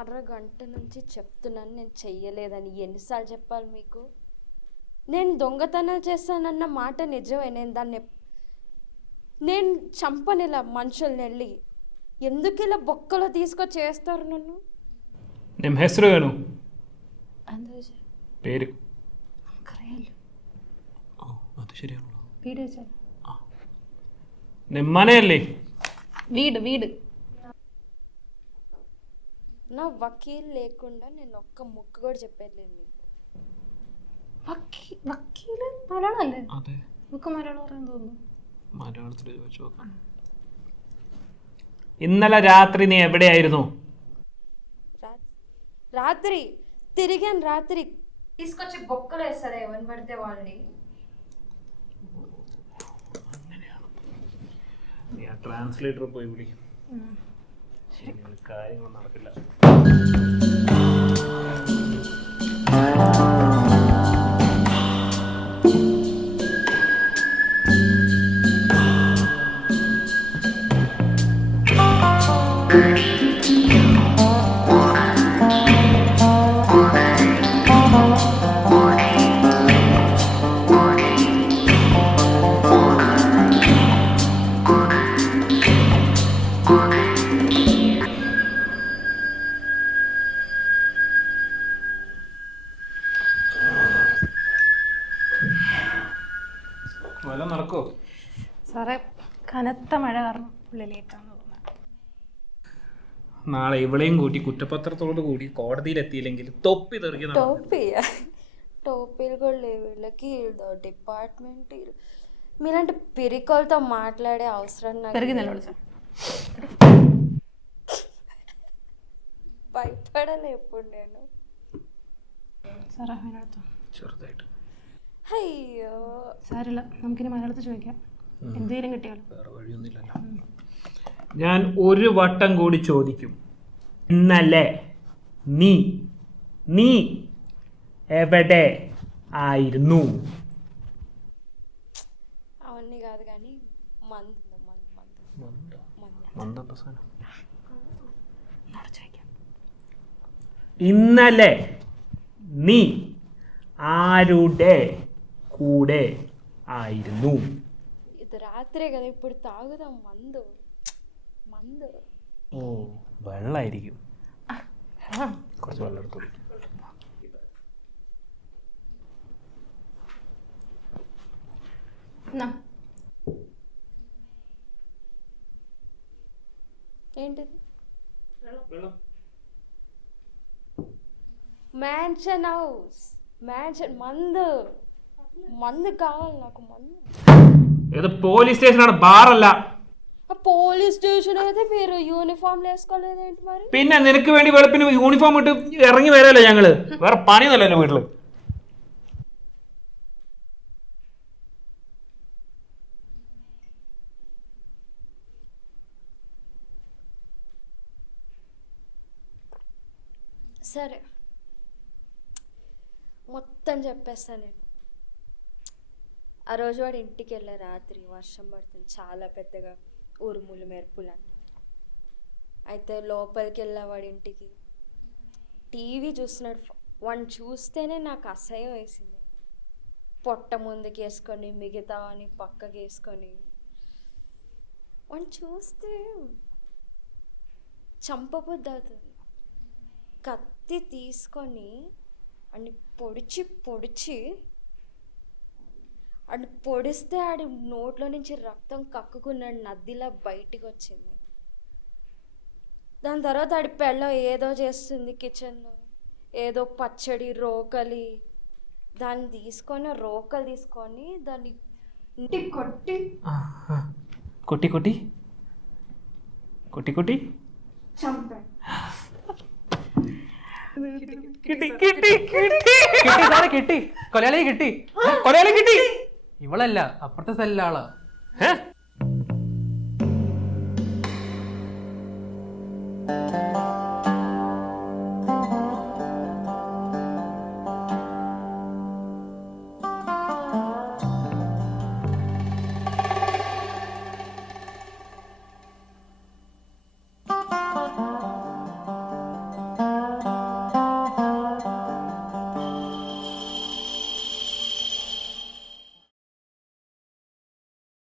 అరగంట నుంచి చెప్తున్నాను నేను చెయ్యలేదని. ఎన్నిసార్లు చెప్పాలి మీకు? నేను దొంగతనం చేస్తానన్న మాట నిజమే. నేను చంపనిలా మనుషుల్ని వెళ్ళి. ఎందుకు ఇలా బొక్కలో తీసుకొచ్చి చేస్తారు నన్ను? ನಿಮ್ಮ ಹೆಸರು ಏನು? പേര് ಅದು ശരിയാണല്ലോ. ನಿಮ್ಮ ಮನೆಯಲ್ಲಿ వీడు నా వకీల్ లేకుండా నేను ఒక్క ముక్క కూడా చెప్పలేదు నీకు. വക്കീല് മലയാളമല്ലേ? അതെ, നമുക്ക് മലയാളം പറയാൻ തോന്നുന്നു. മലയാളത്തിൽ ചോദിച്ചു നോക്കാം. ഇന്നലെ രാത്രി നീ എവിടെയായിരുന്നു? రాత్రి తిరిగాను. రాత్రి తీసుకొచ్చి బొక్కలు వేస్తారా ఎవరిని పడితే వాళ్ళని? നീ ആ ട്രാൻസ്ലേറ്റർ പോയി വിളി. കാര്യങ്ങളൊന്നും നടക്കില്ല. വല്ലതും നടക്കോ? സാറേ, കനത്ത മഴ കാരണം പുള്ളി ലേറ്റാന്ന് തോന്നുന്നു. നാളെ ഇവളെയും കൂട്ടി കുറ്റപത്രത്തോട് കൂടി കോടതിയിലെത്തിയില്ലെങ്കിൽ തൊപ്പി തെറിക്കുന്ന. టోపీలు కూడా లేవు వీళ్ళకి. డిపార్ట్మెంట్ మీలాంటి పిరికోలతో మాట్లాడే అవసరం నాకు. ഭയപ്പെടലേ എప్పుడు నేను. ചെറുതായിട്ട്. അയ്യോ സാരമില്ല, നമുക്കിനി മലയാളത്തിൽ ചോദിക്കാം. എന്തെങ്കിലും കിട്ടിയാലോ? വേറെ വഴിയൊന്നുമില്ലല്ലോ. ഞാൻ ഒരു വട്ടം കൂടി ചോദിക്കും. ഇന്നലെ നീ എവിടെ ആയിരുന്നു? అవన్నీ కాదు కానీ ഇന്നലെ നീ ആരുടെ കൂടെ ആയിരുന്നു? ఇది రాత్రే కదా, ఇప్పుడు తాగుదాం మందు. ഓ, വെള്ളമായിരിക്കും. കുറച്ച് വെള്ളം എടുത്തു. ఏంటిది? Mansion house, mansion. మందు కావాలి నాకు. మందు. ഇത് പോലീസ് സ്റ്റേഷനാണ്, ബാറല്ല. പോലീസ് സ്റ്റേഷൻ అయితే మీరు യൂണിഫോം వేసుకోలేదేంటి మరి? പിന്നെ നിനക്ക് വേണ്ടി വെളുപ്പിന് യൂണിഫോം ഇട്ട് ഇറങ്ങി വരാല്ലോ ഞങ്ങള്. വേറെ പണിയൊന്നുമല്ലല്ലോ വീട്ടില്. సరే, మొత్తం చెప్పేస్తా నేను. ఆ రోజు వాడి ఇంటికి వెళ్ళే రాత్రి వర్షం పడుతుంది చాలా పెద్దగా, ఉరుములు మెరుపులు అన్నీ. అయితే లోపలికి వెళ్ళా వాడి ఇంటికి. టీవీ చూస్తున్నాడు. వాడిని చూస్తేనే నాకు అసహ్యం వేసింది. పొట్ట ముందుకు వేసుకొని మిగతా అని పక్కకి వేసుకొని వాడిని చూస్తే చంపబుద్ధి అవుతుంది. కత్తి తీసుకొని వాడిని పొడిచి వాడిని పొడిస్తే ఆడి నోట్లో నుంచి రక్తం కక్కుకున్నాడు, నదిలా బయటికి వచ్చింది. దాని తర్వాత ఆడి పెళ్ళం ఏదో చేస్తుంది కిచెన్లో. ఏదో పచ్చడి రోకలి దాన్ని తీసుకొని రోకలు తీసుకొని దాన్ని ఇంటికి కొట్టి కొట్టి కొట్టి కొట్టి కొట్టి చంపాడు. കിട്ടി കിട്ടി കിട്ടി സാറേ കിട്ടി, കൊലയാളി കിട്ടി. കൊലയാളി കിട്ടി. ഇവളല്ല, അപ്പുറത്തെ സെല്ലിലെ ആളാ. ഏ?